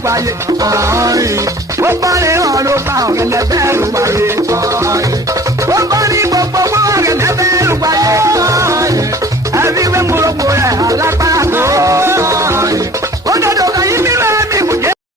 gbáyé. Ó bá ní hàn ló bá ọ̀gẹ̀lẹ̀ bẹ́ẹ̀ ló gbáyé. Ó bá ní gbogbo